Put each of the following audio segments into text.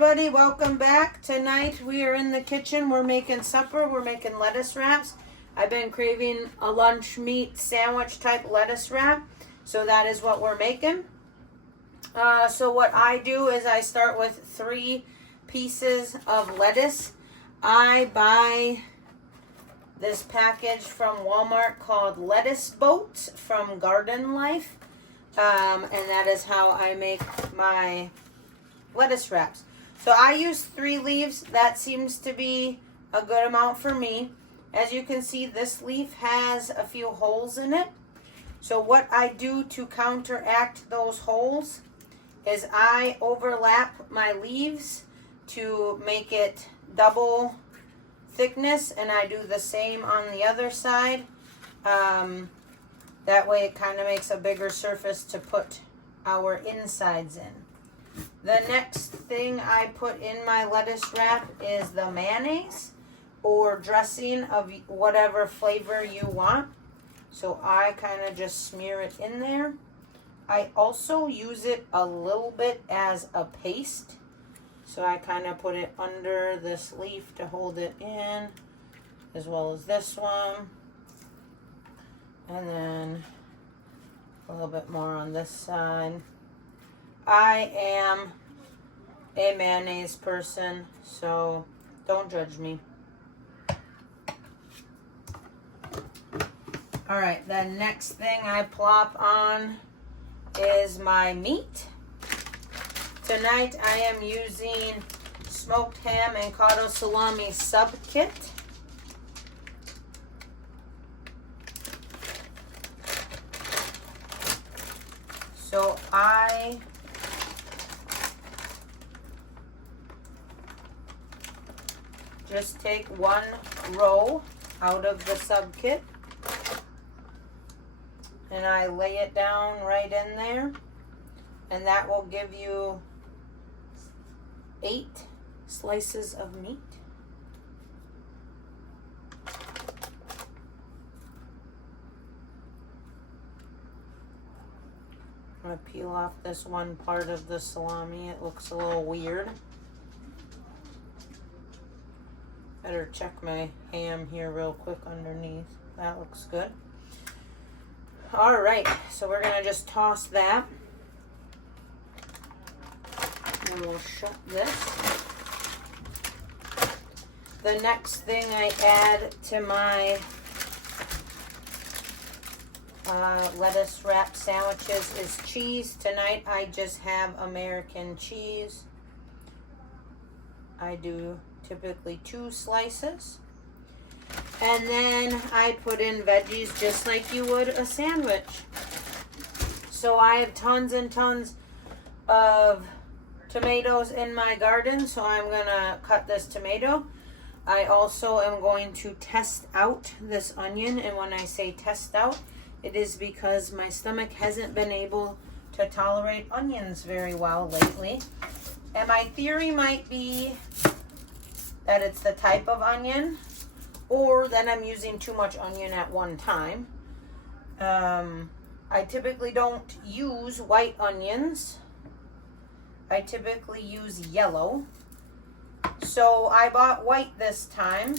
everybody, welcome back. Tonight we are in the kitchen. We're making supper. We're making lettuce wraps. I've been craving a lunch meat sandwich type lettuce wrap, so that is what we're making. So what I do is I start with 3 pieces of lettuce. I buy this package from Walmart called Lettuce Boats from Garden Life, and that is how I make my lettuce wraps. So I use 3 leaves. That seems to be a good amount for me. As you can see, this leaf has a few holes in it. So what I do to counteract those holes is I overlap my leaves to make it double thickness, and I do the same on the other side. That way it kind of makes a bigger surface to put our insides in. The next thing I put in my lettuce wrap is the mayonnaise or dressing of whatever flavor you want. So I kind of just smear it in there. I also use it a little bit as a paste. So I kind of put it under this leaf to hold it in, as well as this one. And then a little bit more on this side. I am a mayonnaise person, so don't judge me. All right, the next thing I plop on is my meat. Tonight I am using smoked ham and cotto salami sub kit. So I just take 1 row out of the sub kit and I lay it down right in there, and that will give you 8 slices of meat. I'm going to peel off this one part of the salami. It looks a little weird. Better check my ham here real quick underneath. That looks good. All right, so we're gonna just toss that. And we'll shut this. The next thing I add to my lettuce wrap sandwiches is cheese. Tonight I just have American cheese. I do typically 2 slices. And then I put in veggies just like you would a sandwich. So I have tons and tons of tomatoes in my garden, so I'm gonna cut this tomato. I also am going to test out this onion, and when I say test out, it is because my stomach hasn't been able to tolerate onions very well lately. And my theory might be that it's the type of onion, or that I'm using too much onion at one time. I typically don't use white onions. I typically use yellow. So I bought white this time,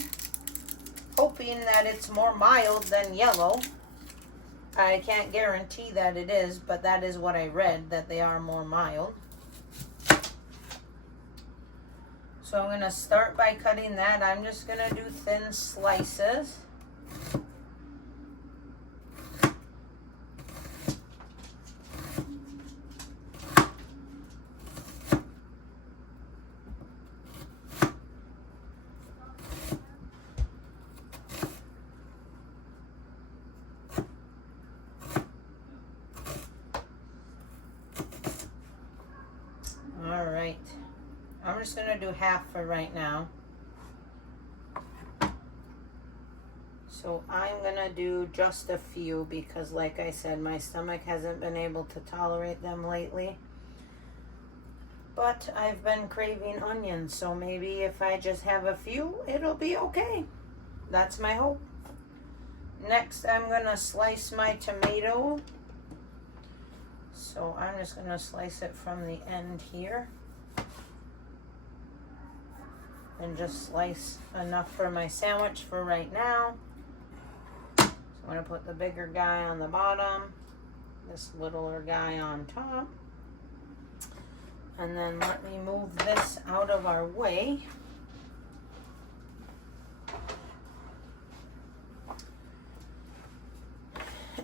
hoping that it's more mild than yellow. I can't guarantee that it is, but that is what I read, that they are more mild. So I'm going to start by cutting that. I'm just going to do thin slices. All right. I'm just going to do half for right now. So I'm going to do just a few because, like I said, my stomach hasn't been able to tolerate them lately. But I've been craving onions, so maybe if I just have a few, it'll be okay. That's my hope. Next, I'm going to slice my tomato. So I'm just going to slice it from the end here. and just slice enough for my sandwich for right now. So I'm going to put the bigger guy on the bottom, this littler guy on top. And then let me move this out of our way.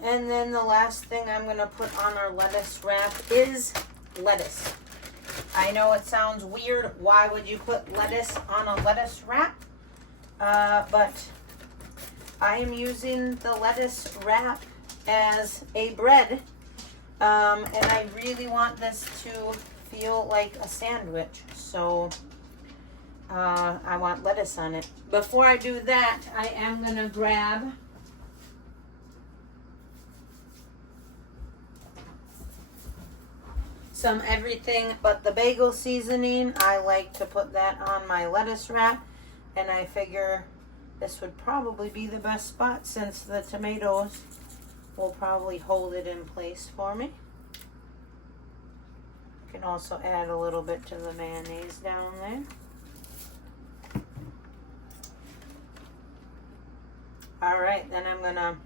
And then the last thing I'm going to put on our lettuce wrap is lettuce. I know it sounds weird. Why would you put lettuce on a lettuce wrap? But I am using the lettuce wrap as a bread. And I really want this to feel like a sandwich. So I want lettuce on it. Before I do that, I am going to grab some everything but the bagel seasoning. I like to put that on my lettuce wrap, and I figure this would probably be the best spot since the tomatoes will probably hold it in place for me. You can also add a little bit to the mayonnaise down there. All right, then I'm gonna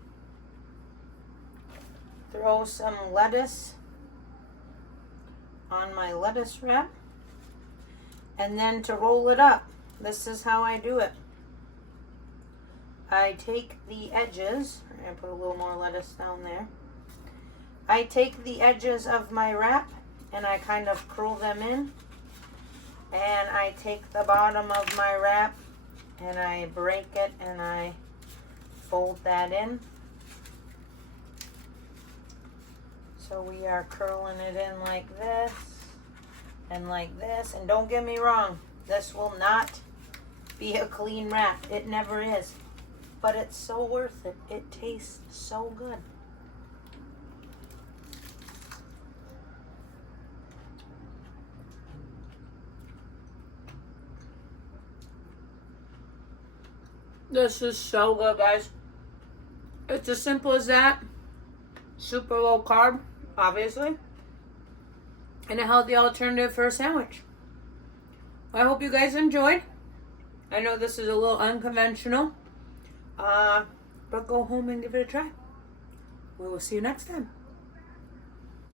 throw some lettuce on my lettuce wrap, and then to roll it up, this is how I do it. I take the edges, I put a little more lettuce down there. I take the edges of my wrap and I kind of curl them in, and I take the bottom of my wrap and I break it and I fold that in. So we are curling it in like this and like this. And don't get me wrong, this will not be a clean wrap. It never is. But it's so worth it. It tastes so good. This is so good, guys. It's as simple as that. Super low carb, obviously, and a healthy alternative for a sandwich. I hope you guys enjoyed. I know this is a little unconventional, but go home and give it a try. We will see you next time.